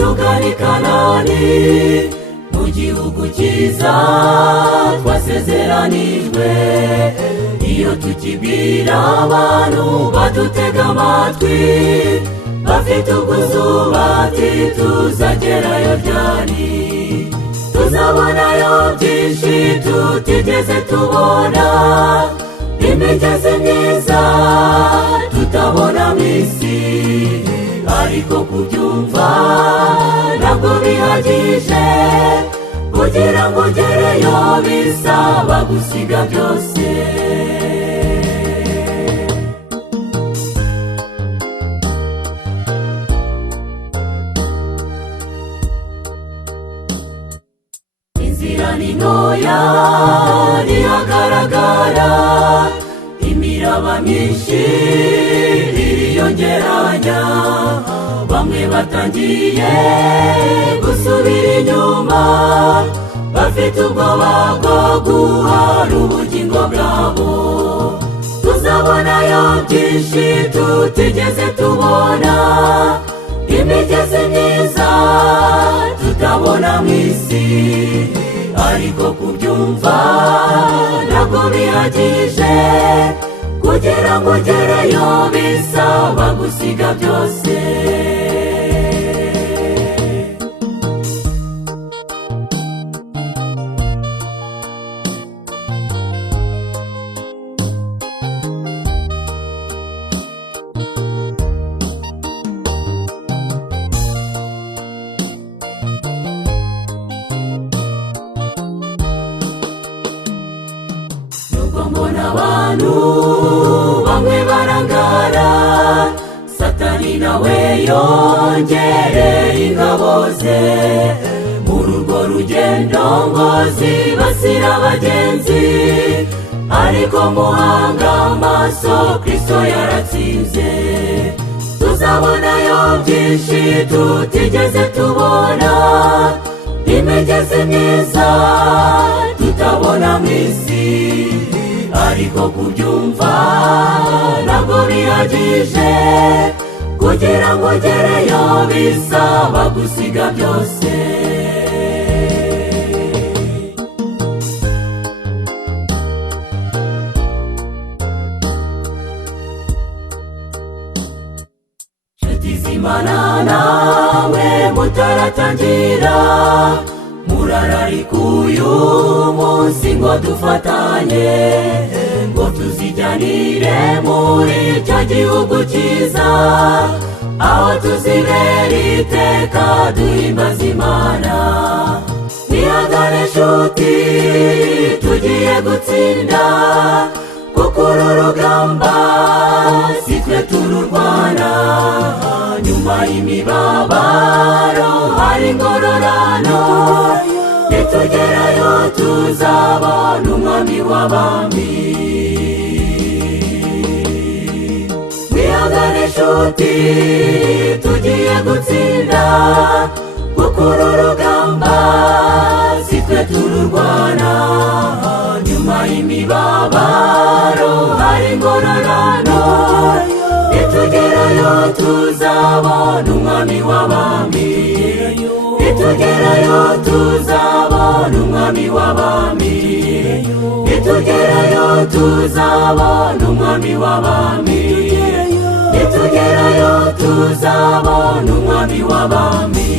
rugana i Kanani, mu gihugu cyiza twasezeranijwe. Iyo tukibwira abantu badutega amatwi, bafite ubwuzu bati tuzagerayo ryari, tuzabonayo byinshi tutigeze tubona, imigezi myiza tutabona mu isi. Ariko kubyumva ntabwo bihagije, kugira ngo ugereyo bisaba gusiga byose. Inzira ni ntoya ntihagaragara, imiraba myinshi iriyongeranya, bamwe batangiye gusubira inyuma, bafite ubwoba bwo guhara ubugingo bwabo. Tuzabonayo byinshi tutigeze tubona, imigezi myiza tutabona mu isi. Ariko kubyumva ntabwo bihagije, kugira ngo ugereyo bisaba gusiga byose. Mbona abantu bamwe barangara, Satani nawe yongereye ingabo ze, muri urwo rugendo ngo zibasira abagenzi. Ariko muhanga amaso, Kristo yaratsinze. Tuzabonayo byinshi tutigeze tubona, imigezi myiza tutabona mu isi. Ariko kubyumva ntabwo bihagije, kugira ngo ugereyo bisaba gusiga byose. Nshuti z'Imana nawe mutaratangira, murararika uyu munsi ngo dufatanye, ngo tuzijyanire muri cya gihugu cyiza, aho tuzibera iteka duhimbaza Imana. Nihangane nshuti, tugiye gutsinda, kuko uru rugamba si twe tururwana. Nyuma y'imibabaro hari ingororano, nitugerayo tuzabona umwami w'abami. Nihangane nshuti, tugiye gutsinda, kuko uru rugamba si twe tururwana. Nyuma y'imibabaro hari ingororano, nitugerayo tuzabona umwami w'abami. Nitugerayo tuzabona umwami w'abami. Nitugerayo tuzabona umwami w'abami. Nitugerayo tuzabona umwami w'abami.